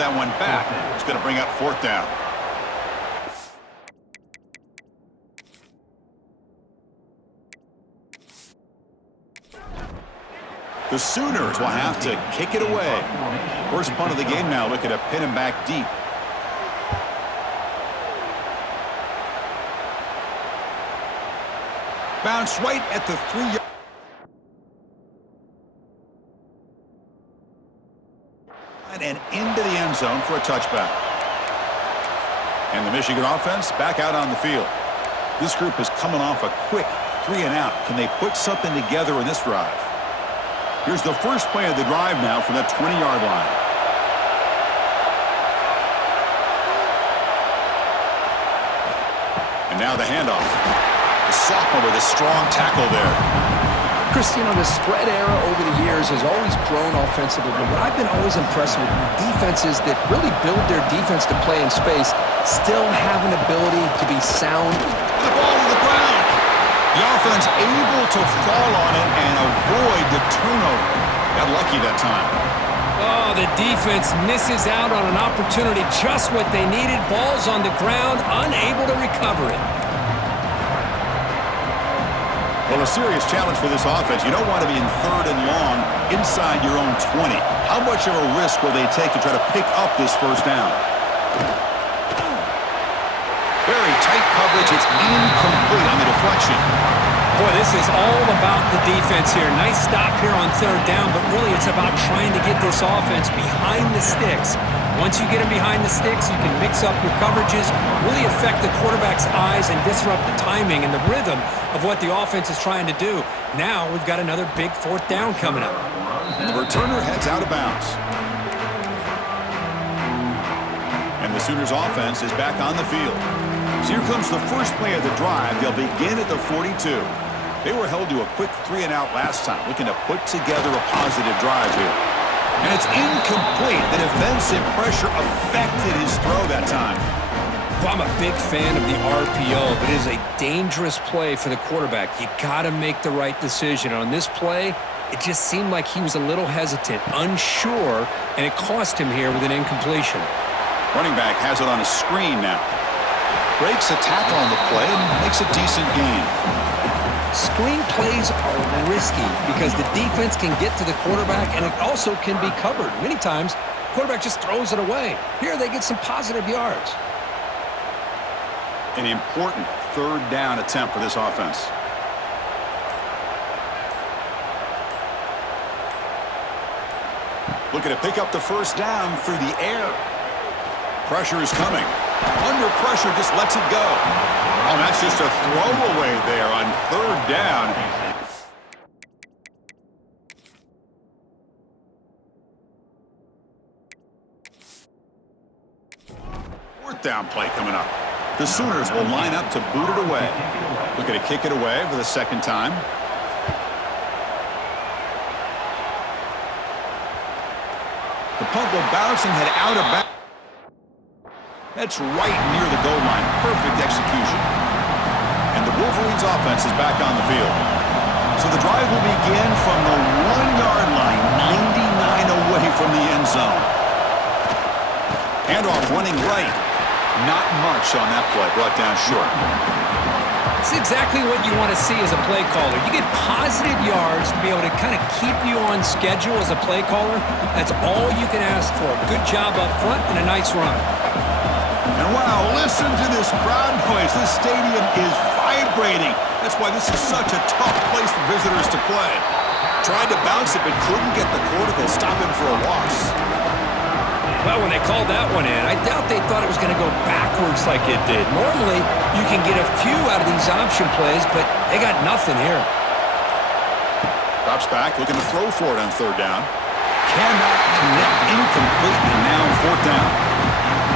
that one back. It's going to bring up 4th down. The Sooners will have to kick it away. First punt of the game now, looking to pin him back deep. Bounce right at the 3-yard. And into the end zone for a touchback. And the Michigan offense back out on the field. This group is coming off a quick 3-and-out. Can they put something together in this drive? Here's the first play of the drive now from that 20-yard line. And now the handoff. The sophomore with a strong tackle there. Chris, you know, the spread era over the years has always grown offensively, but what I've been always impressed with defenses that really build their defense to play in space still have an ability to be sound. The ball to the ground. The offense able to fall on it and avoid the turnover. Got lucky that time. Oh, the defense misses out on an opportunity, just what they needed. Ball's on the ground, unable to recover it. Well, a serious challenge for this offense. You don't want to be in 3rd and long inside your own 20. How much of a risk will they take to try to pick up this first down? Very tight coverage. It's incomplete on the deflection. Boy, this is all about the defense here. Nice stop here on 3rd down, but really it's about trying to get this offense behind the sticks. Once you get them behind the sticks, you can mix up your coverages, really affect the quarterback's eyes and disrupt the timing and the rhythm of what the offense is trying to do. Now we've got another big 4th down coming up. And the returner heads out of bounds. And the Sooners offense is back on the field. So here comes the first play of the drive. They'll begin at the 42. They were held to a quick 3-and-out last time, looking to put together a positive drive here. And it's incomplete. The defensive pressure affected his throw that time. Well, I'm a big fan of the RPO, but it is a dangerous play for the quarterback. You got to make the right decision. On this play, it just seemed like he was a little hesitant, unsure, and it cost him here with an incompletion. Running back has it on a screen now. Breaks a tackle on the play and makes a decent gain. Screen plays are risky because the defense can get to the quarterback and it also can be covered. Many times, the quarterback just throws it away. Here they get some positive yards. An important 3rd down attempt for this offense. Looking to pick up the first down through the air. Pressure is coming. Under pressure, just lets it go. Oh, that's just a throwaway there on 3rd down. 4th down play coming up. The Sooners will line up to boot it away. Looking to kick it away for the 2nd time. The punt will bounce and head out of bounds. That's right near the goal line. Perfect execution. And the Wolverines offense is back on the field. So the drive will begin from the 1-yard line, 99 away from the end zone. Handoff running right. Not much on that play, brought down short. It's exactly what you want to see as a play caller. You get positive yards to be able to kind of keep you on schedule as a play caller. That's all you can ask for. Good job up front and a nice run. And wow, listen to this crowd noise. This stadium is vibrating. That's why this is such a tough place for visitors to play. Tried to bounce it, but couldn't get the quarter. They'll stop him for a loss. Well, when they called that one in, I doubt they thought it was going to go backwards like it did. Normally, you can get a few out of these option plays, but they got nothing here. Drops back, looking to throw for it on 3rd down. Cannot connect, incomplete, and now 4th down.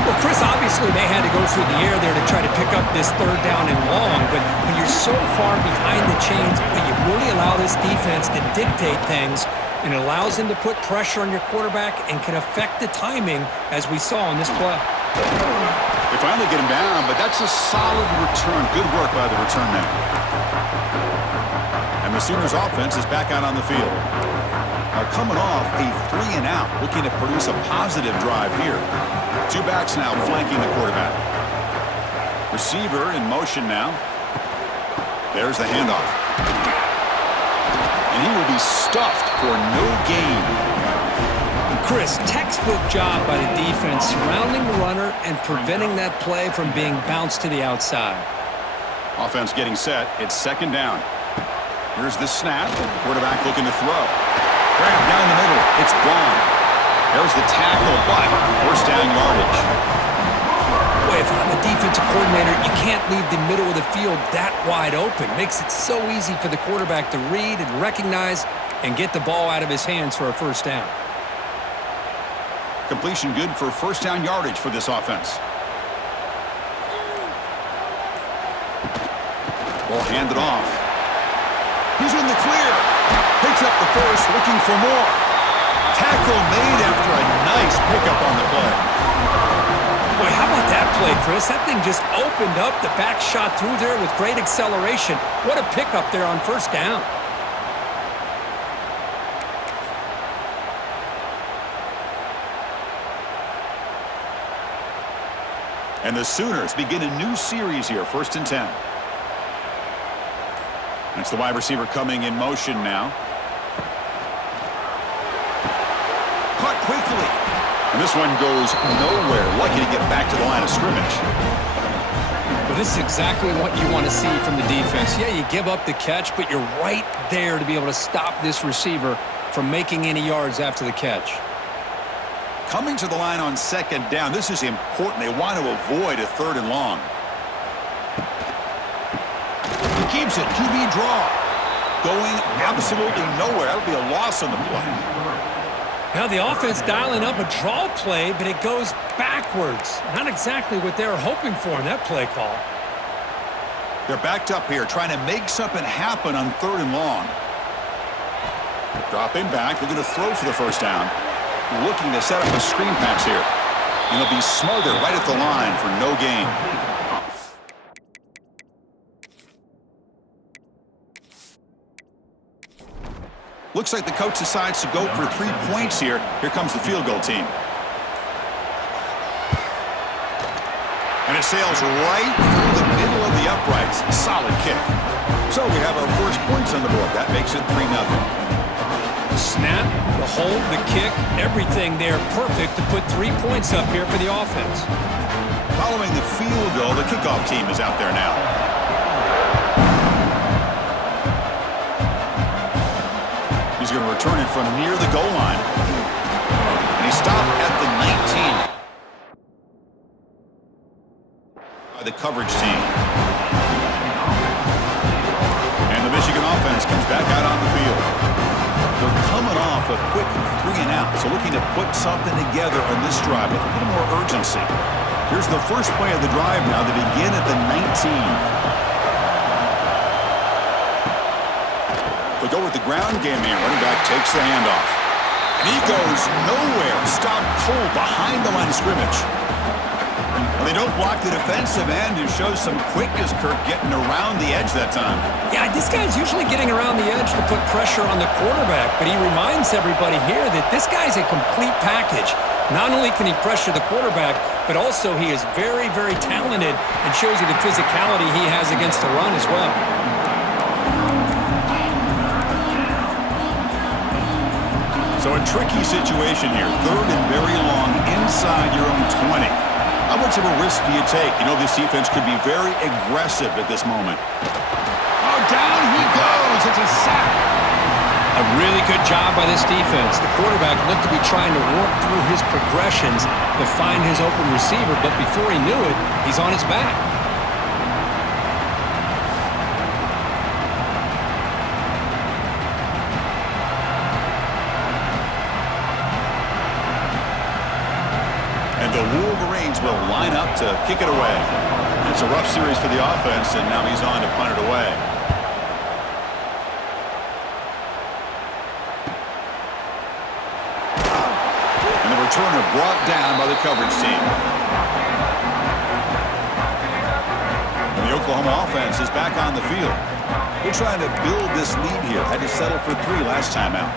Well, Chris, obviously they had to go through the air there to try to pick up this 3rd down and long, but when you're so far behind the chains, you really allow this defense to dictate things, and it allows them to put pressure on your quarterback and can affect the timing, as we saw in this play. They finally get him down, but that's a solid return. Good work by the return man. And the Sooners offense is back out on the field. are coming off a 3-and-out, looking to produce a positive drive here. Two backs now flanking the quarterback. Receiver in motion now. There's the handoff. And he will be stuffed for no gain. Chris, textbook job by the defense surrounding the runner and preventing that play from being bounced to the outside. Offense getting set. It's second down. Here's the snap. Quarterback looking to throw. Grab down the middle. It's gone. There's the tackle, but first down yardage. Boy, if I'm a defensive coordinator, you can't leave the middle of the field that wide open. Makes it so easy for the quarterback to read and recognize and get the ball out of his hands for a first down. Completion good for first down yardage for this offense. Ball handed off. He's in the clear. Picks up the first, looking for more. Tackle made after a nice pickup on the play. Boy, how about that play, Chris? That thing just opened up. The back shot through there with great acceleration. What a pickup there on first down. And the Sooners begin a new series here, 1st and 10. That's the wide receiver coming in motion now. Caught quickly. And this one goes nowhere. Lucky to get back to the line of scrimmage. Well, this is exactly what you want to see from the defense. Yeah, you give up the catch, but you're right there to be able to stop this receiver from making any yards after the catch. Coming to the line on second down. This is important. They want to avoid a 3rd and long. He keeps it. QB draw. Going absolutely nowhere. That'll be a loss on the play. Now the offense dialing up a draw play, but it goes backwards. Not exactly what they were hoping for in that play call. They're backed up here, trying to make something happen on 3rd and long. Dropping back. They're going to throw for the first down. Looking to set up a screen pass here. And he'll be smothered right at the line for no gain. Looks like the coach decides to go for 3 points here. Here comes the field goal team. And it sails right through the middle of the uprights. Solid kick. So we have our first points on the board. That makes it 3-0. The snap, the hold, the kick, everything there perfect to put 3 points up here for the offense. Following the field goal, the kickoff team is out there now. He's going to return it from near the goal line. And he stopped at the 19. By the coverage team. And the Michigan offense comes back out on the field. They're coming off a quick 3-and-out, so looking to put something together on this drive with a little more urgency. Here's the first play of the drive now. They begin at the 19. They go with the ground game here. Running back takes the handoff. And he goes nowhere. Stopped cold behind the line of scrimmage. Well, they don't block the defensive end, who shows some quickness, Kirk, getting around the edge that time. Yeah, this guy's usually getting around the edge to put pressure on the quarterback, but he reminds everybody here that this guy's a complete package. Not only can he pressure the quarterback, but also he is very, very talented and shows you the physicality he has against the run as well. So a tricky situation here. 3rd and very long inside your own 20. How much of a risk do you take? You know this defense could be very aggressive at this moment. Oh, down he goes. It's a sack. A really good job by this defense. The quarterback looked to be trying to work through his progressions to find his open receiver, but before he knew it, he's on his back. And the Wolverines will line up to kick it away. It's a rough series for the offense, and now he's on to punt it away. And the returner brought down by the coverage team. And the Oklahoma offense is back on the field. They're trying to build this lead here. Had to settle for 3 last time out.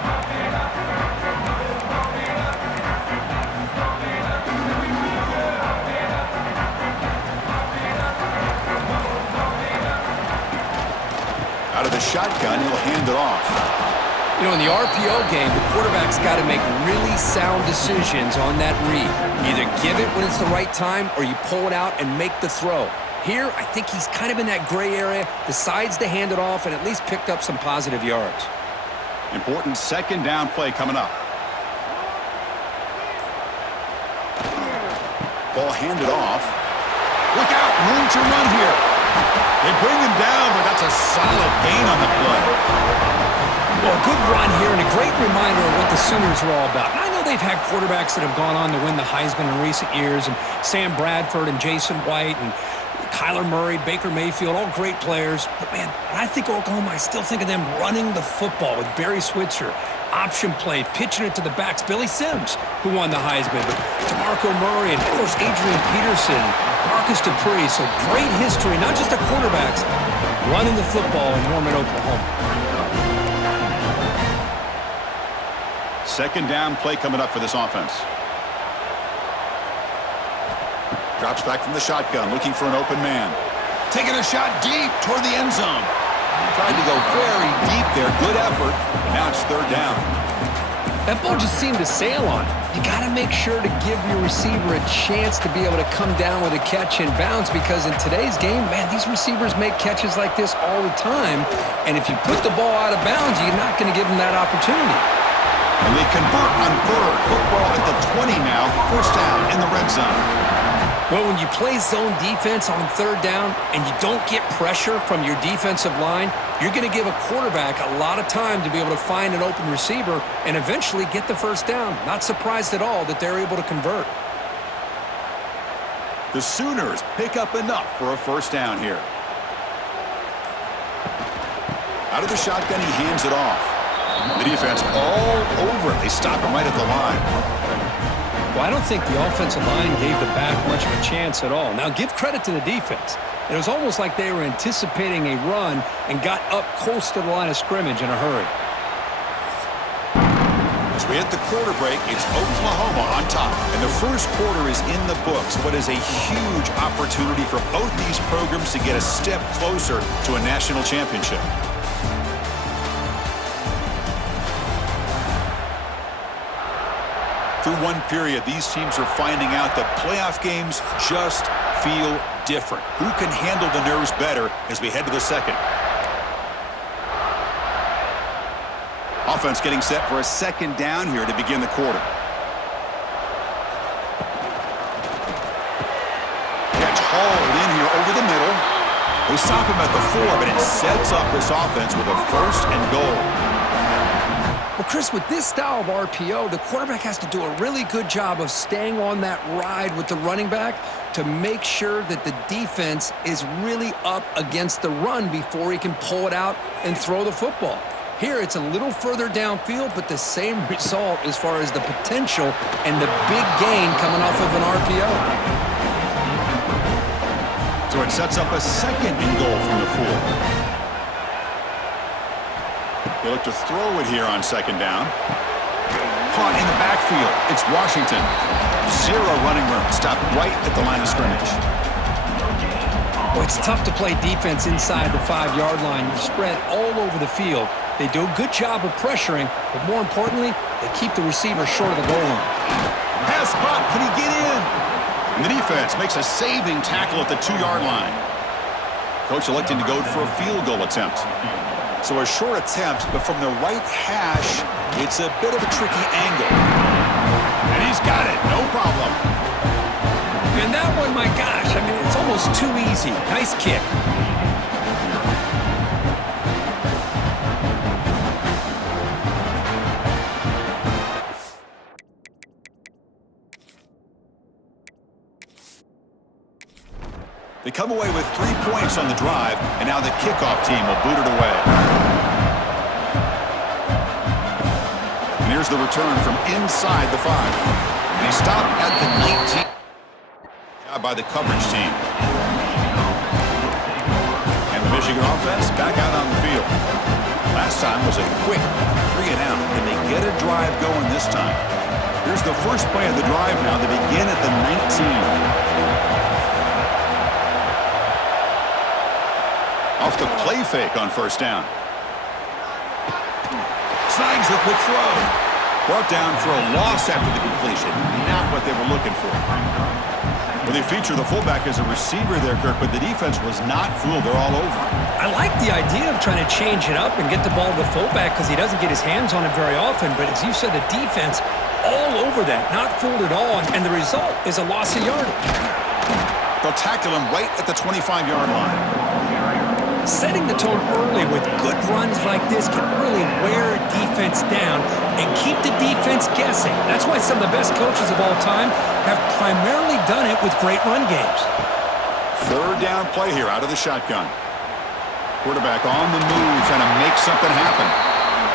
the shotgun. He'll hand it off. You know, in the RPO game, the quarterback's got to make really sound decisions on that read. Either give it when it's the right time or you pull it out and make the throw. Here, I think he's kind of in that gray area, decides to hand it off and at least picked up some positive yards. Important second down play coming up. Ball handed off. Look out, room to run here. They bring him down, but that's a solid gain on the play. Well, a good run here and a great reminder of what the Sooners are all about. And I know they've had quarterbacks that have gone on to win the Heisman in recent years, and Sam Bradford and Jason White and Kyler Murray, Baker Mayfield, all great players. But, man, when I think of Oklahoma, I still think of them running the football with Barry Switzer. Option play, pitching it to the backs. Billy Sims, who won the Heisman, but DeMarco Murray, and, of course, Adrian Peterson, Marcus Dupree. So great history, not just the quarterbacks, but running the football in Norman, Oklahoma. Second down play coming up for this offense. Drops back from the shotgun, looking for an open man. Taking a shot deep toward the end zone. Tried to go very deep there. Good effort. Now it's third down. That ball just seemed to sail on it. You got to make sure to give your receiver a chance to be able to come down with a catch and bounce, because in today's game, man, these receivers make catches like this all the time. And if you put the ball out of bounds, you're not going to give them that opportunity. And they convert on third. Football at the 20 now. First down in the red zone. Well, when you play zone defense on third down and you don't get pressure from your defensive line, you're going to give a quarterback a lot of time to be able to find an open receiver and eventually get the first down. Not surprised at all that they're able to convert. The Sooners pick up enough for a first down here. Out of the shotgun, he hands it off. The defense all over it. They stop him right at the line. Well, I don't think the offensive line gave the back much of a chance at all. Now, give credit to the defense. It was almost like they were anticipating a run and got up close to the line of scrimmage in a hurry. As we hit the quarter break, it's Oklahoma on top. And the first quarter is in the books. What is a huge opportunity for both these programs to get a step closer to a national championship. Through one period, these teams are finding out that playoff games just feel different. Who can handle the nerves better as we head to the second? Offense getting set for a second down here to begin the quarter. Catch hauled in here over the middle. They stop him at the 4, but it sets up this offense with a first and goal. Well, Chris, with this style of RPO, the quarterback has to do a really good job of staying on that ride with the running back to make sure that the defense is really up against the run before he can pull it out and throw the football. Here, it's a little further downfield, but the same result as far as the potential and the big gain coming off of an RPO. So it sets up a second and goal from the 4. They look to throw it here on second down. Caught in the backfield. It's Washington. Zero running room. Stopped right at the line of scrimmage. Well, it's tough to play defense inside the 5-yard line. You're spread all over the field. They do a good job of pressuring, but more importantly, they keep the receiver short of the goal line. Pass caught. Can he get in? And the defense makes a saving tackle at the 2-yard line. Coach electing to go for a field goal attempt. So a short attempt, but from the right hash, it's a bit of a tricky angle. And he's got it, no problem. And that one, my gosh, I mean, it's almost too easy. Nice kick. They come away with 3 points on the drive, and now the kickoff team will boot it away. And here's the return from inside the 5. They stop at the 19. Job by the coverage team. And the Michigan offense back out on the field. Last time was a quick 3 and out. Can they get a drive going this time? Here's the first play of the drive now. They begin at the 19. Off the play fake on first down. Here's the quick throw. Brought down for a loss after the completion. Not what they were looking for. Well, they feature the fullback as a receiver there, Kirk, but the defense was not fooled. They're all over. I like the idea of trying to change it up and get the ball to the fullback because he doesn't get his hands on it very often. But as you said, the defense all over that, not fooled at all. And the result is a loss of yardage. They'll tackle him right at the 25-yard line. Setting the tone early with good runs like this can really wear a defense down and keep the defense guessing. That's why some of the best coaches of all time have primarily done it with great run games. Third down play here out of the shotgun. Quarterback on the move, trying to make something happen.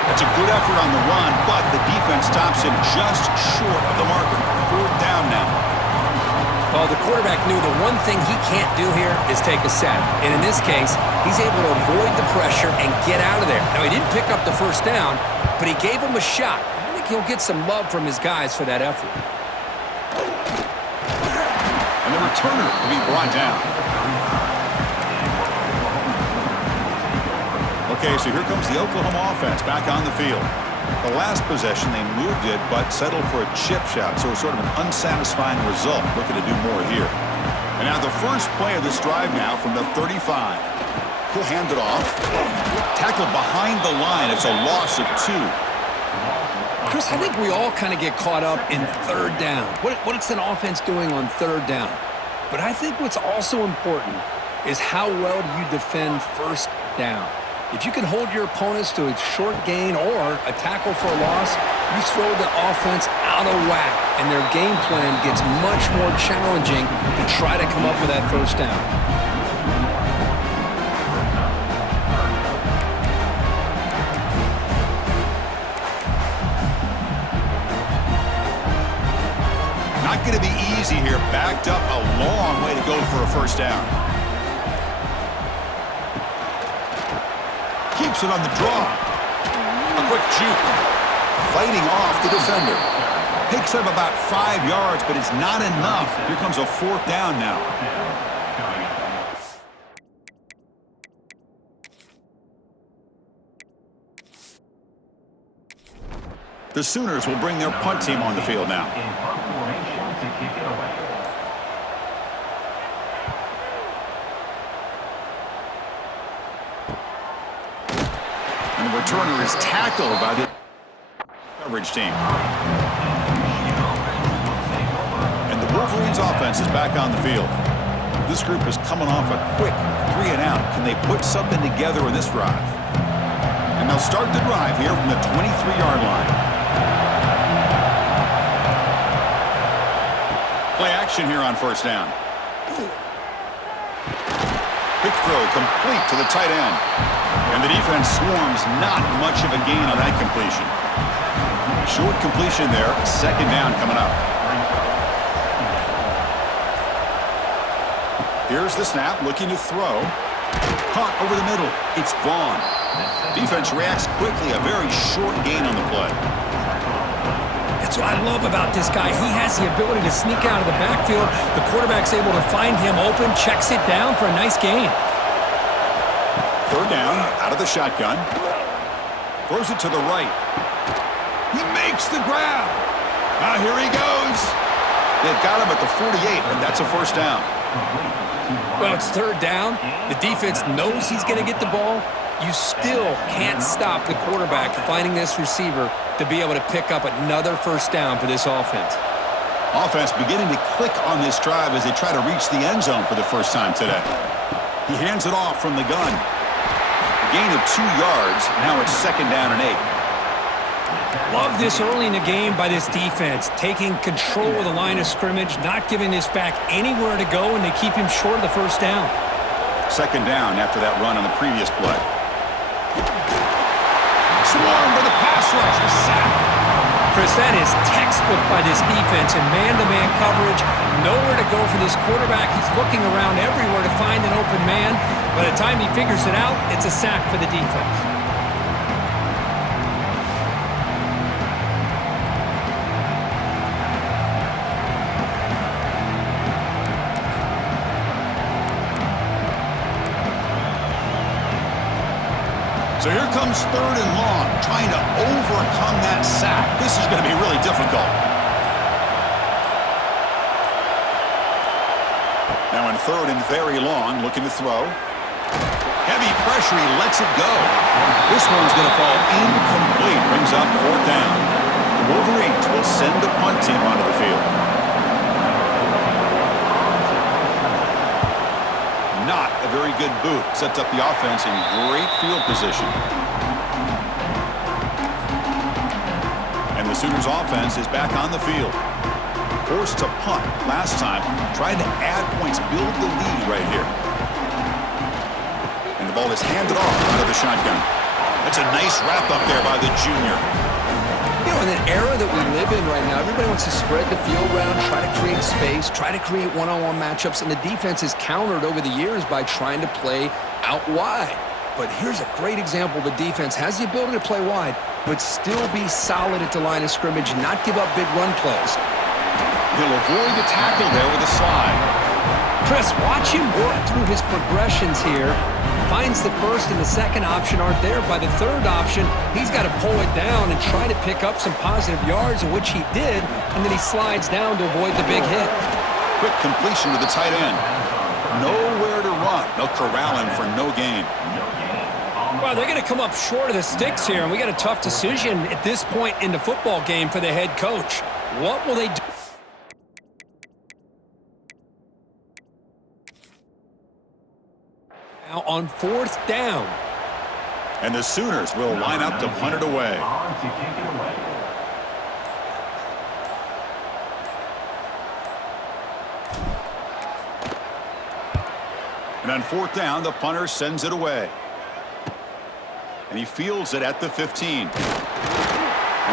That's a good effort on the run, but the defense stops him just short of the marker. Fourth down now. Well, the quarterback knew the one thing he can't do here is take a sack. And in this case, he's able to avoid the pressure and get out of there. Now, he didn't pick up the first down, but he gave him a shot. I think he'll get some love from his guys for that effort. And the returner will be brought down. Okay, so here comes the Oklahoma offense back on the field. The last possession, they moved it, but settled for a chip shot, so it's sort of an unsatisfying result. Looking to do more here. And now the first play of this drive now from the 35. He'll hand it off. Tackled behind the line. It's a loss of 2. Chris, I think we all kind of get caught up in third down. What's an offense doing on third down? But I think what's also important is how well do you defend first down. If you can hold your opponents to a short gain or a tackle for a loss, you throw the offense out of whack, and their game plan gets much more challenging to try to come up with that first down. Not going to be easy here. Backed up a long way to go for a first down. Keeps it on the draw. A quick juke. Fighting off the defender. Picks up about 5 yards, but it's not enough. Here comes a fourth down now. The Sooners will bring their punt team on the field now. And the returner is tackled by the coverage team. And the Wolverines offense is back on the field. This group is coming off a quick 3 and out. Can they put something together in this drive? And they'll start the drive here from the 23-yard line. Play action here on first down. Quick throw complete to the tight end. And the defense swarms, not much of a gain on that completion. Short completion there, second down coming up. Here's the snap, looking to throw. Caught over the middle. It's Vaughn. Defense reacts quickly, a very short gain on the play. That's what I love about this guy. He has the ability to sneak out of the backfield. The quarterback's able to find him open, checks it down for a nice gain. Third down, out of the shotgun. Throws it to the right. He makes the grab. Here he goes. They've got him at the 48, but that's a first down. Well, it's third down. The defense knows he's going to get the ball. You still can't stop the quarterback finding this receiver to be able to pick up another first down for this offense. Offense beginning to click on this drive as they try to reach the end zone for the first time today. He hands it off from the gun. A gain of 2 yards. Now it's second down and 8. Love this early in the game by this defense, taking control of the line of scrimmage, not giving this back anywhere to go, and they keep him short of the first down. Second down after that run on the previous play. Swarmed by the pass rush. A sack. Chris, that is textbook by this defense in man-to-man coverage. Nowhere to go for this quarterback. He's looking around everywhere to find an open man. By the time he figures it out, it's a sack for the defense. So here comes 3rd and long, trying to overcome that sack. This is going to be really difficult. Now in 3rd and very long, looking to throw. Heavy pressure, he lets it go. This one's going to fall incomplete. Brings up 4th down. The Wolverines will send the punt team onto the field. Not a very good boot. Sets up the offense in great field position. And the Sooners offense is back on the field. Forced to punt last time. Trying to add points, build the lead right here. And the ball is handed off out of the shotgun. That's a nice wrap up there by the junior. You know, in an era that we live in right now, everybody wants to spread the field around, try to create space, try to create one-on-one matchups, and the defense is countered over the years by trying to play out wide. But here's a great example. The defense has the ability to play wide, but still be solid at the line of scrimmage, not give up big run plays. He'll avoid the tackle there with a slide. Chris, watch him work through his progressions here. Finds the first and the second option aren't there. By the third option, he's got to pull it down and try to pick up some positive yards, which he did, and then he slides down to avoid the big hit. Quick completion to the tight end. Nowhere to run. They'll corral him for no gain. Well, they're going to come up short of the sticks here, and we got a tough decision at this point in the football game for the head coach. What will they do? Now on 4th down. And the Sooners will line up to punt it away. And on 4th down, the punter sends it away. And he fields it at the 15. And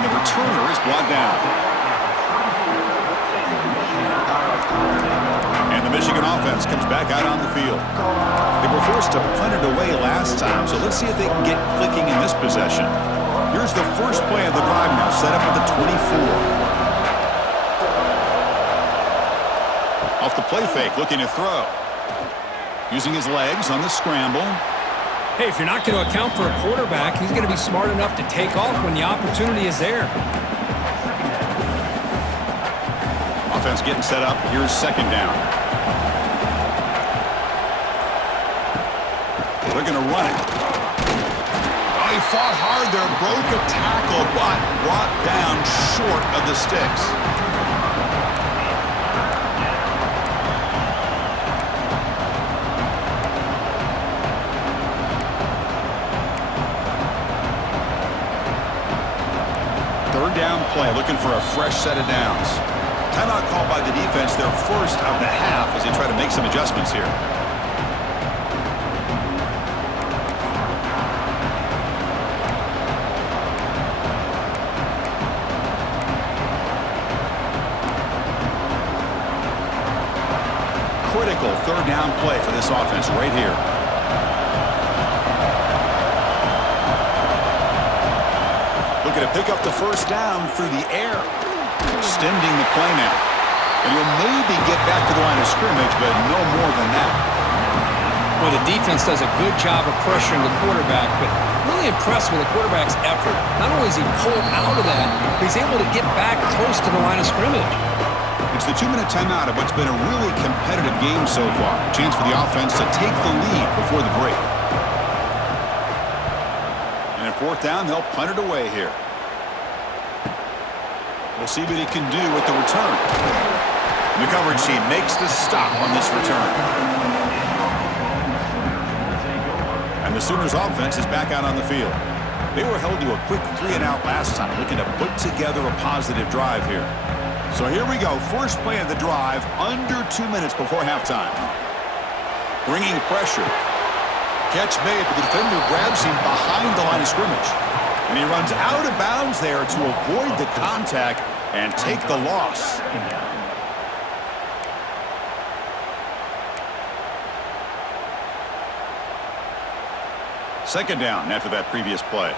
the returner is brought down. And the Michigan offense comes back out on the field. They were forced to punt it away last time, so let's see if they can get clicking in this possession. Here's the first play of the drive now, set up at the 24. Off the play fake, looking to throw. Using his legs on the scramble. Hey, if you're not going to account for a quarterback, he's going to be smart enough to take off when the opportunity is there. Offense getting set up. Here's 2nd down. They're going to run it. Oh, he fought hard there, broke a tackle, but brought down short of the sticks. Third down play, looking for a fresh set of downs. Timeout called by the defense, their first of the half as they try to make some adjustments here. Critical 3rd down play for this offense right here. Looking to pick up the 1st down through the air. Extending the play now. And he'll maybe get back to the line of scrimmage, but no more than that. Well, the defense does a good job of pressuring the quarterback, but really impressed with the quarterback's effort. Not only is he pulled out of that, but he's able to get back close to the line of scrimmage. It's the 2-minute timeout of what's been a really competitive game so far. A chance for the offense to take the lead before the break. And at 4th down, they'll punt it away here. We'll see what he can do with the return. And the coverage team makes the stop on this return. And the Sooners offense is back out on the field. They were held to a quick 3-and-out last time, looking to put together a positive drive here. So here we go. First play of the drive, under 2 minutes before halftime. Bringing pressure. Catch made, but the defender grabs him behind the line of scrimmage. And he runs out of bounds there to avoid the contact and take the loss. Second down after that previous play.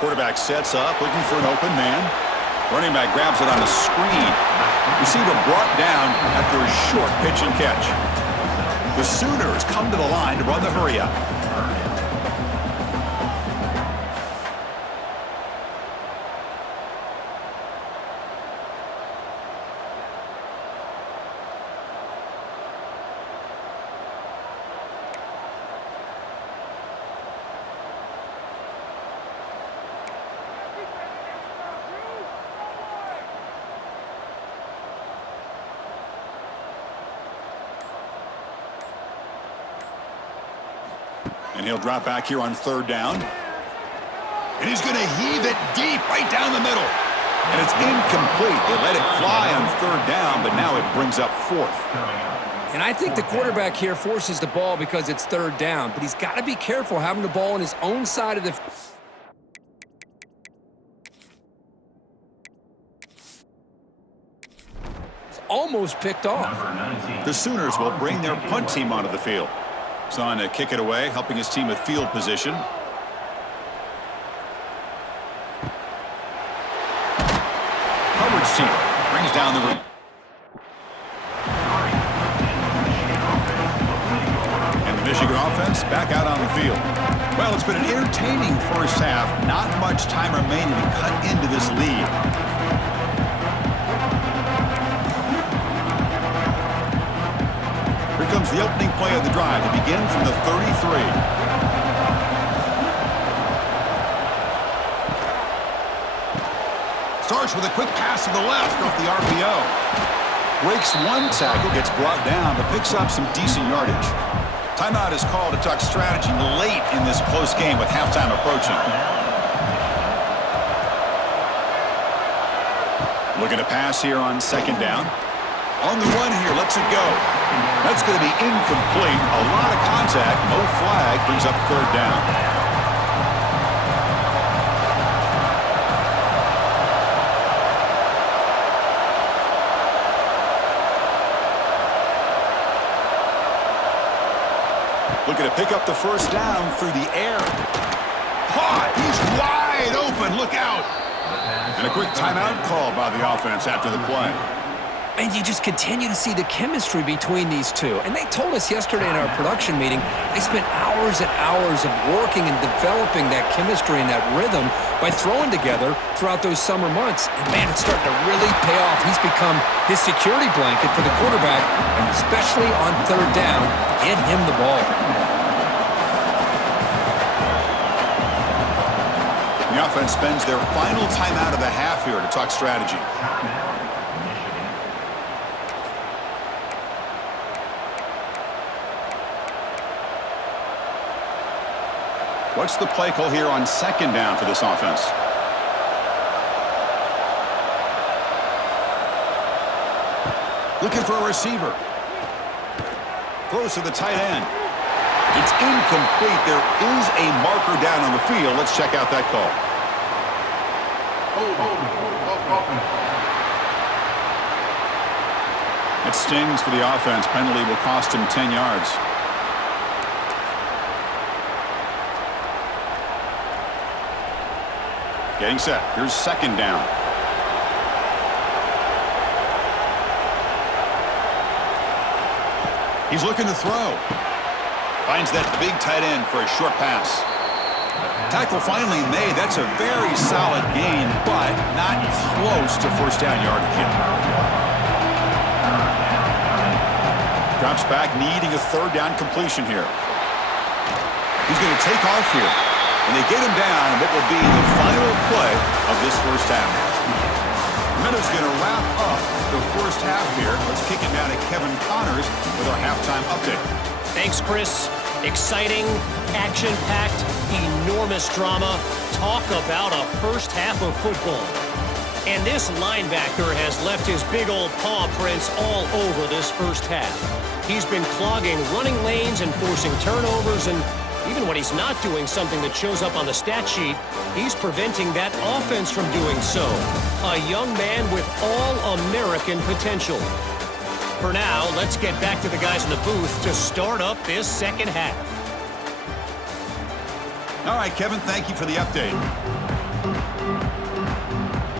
Quarterback sets up, looking for an open man. Running back grabs it on a screen. Receiver brought down after a short pitch and catch. The Sooners come to the line to run the hurry-up. And he'll drop back here on third down. And he's going to heave it deep right down the middle. And it's incomplete. They let it fly on third down, but now it brings up fourth. And I think the quarterback here forces the ball because it's third down. But he's got to be careful having the ball on his own side of the... It's almost picked off. The Sooners will bring their punt team onto the field. He's on to kick it away, helping his team with field position. Coverage team brings down the room. And the Michigan offense back out on the field. Well, it's been an entertaining first half. Not much time remaining to cut into this lead. Here comes the opening play of the drive. It begins from the 33. Starts with a quick pass to the left off the RPO. Breaks one tackle, gets brought down, but picks up some decent yardage. Timeout is called to talk strategy late in this close game with halftime approaching. Looking to pass here on second down. On the run here, lets it go. That's going to be incomplete. A lot of contact, no flag, brings up third down. Looking to pick up the first down through the air. Caught! He's wide open. Look out! And a quick timeout call by the offense after the play. And you just continue to see the chemistry between these two. And they told us yesterday in our production meeting, they spent hours and hours of working and developing that chemistry and that rhythm by throwing together throughout those summer months. And man, it's starting to really pay off. He's become his security blanket for the quarterback, and especially on third down, get him the ball. The offense spends their final timeout of the half here to talk strategy. What's the play call here on second down for this offense? Looking for a receiver. Throws to the tight end. It's incomplete. There is a marker down on the field. Let's check out that call. It stings for the offense. Penalty will cost him 10 yards. Getting set. Here's second down. He's looking to throw. Finds that big tight end for a short pass. Tackle finally made. That's a very solid gain, but not close to first down yardage yet. Drops back, needing a third down completion here. He's going to take off here. And they get him down in what will be the final play of this first half. Meadows going to wrap up the first half here. Let's kick it down to Kevin Connors with our halftime update. Thanks, Chris. Exciting, action-packed, enormous drama. Talk about a first half of football. And this linebacker has left his big old paw prints all over this first half. He's been clogging running lanes and forcing turnovers, and even when he's not doing something that shows up on the stat sheet, he's preventing that offense from doing so. A young man with all-American potential. For now, let's get back to the guys in the booth to start up this second half. All right, Kevin, thank you for the update.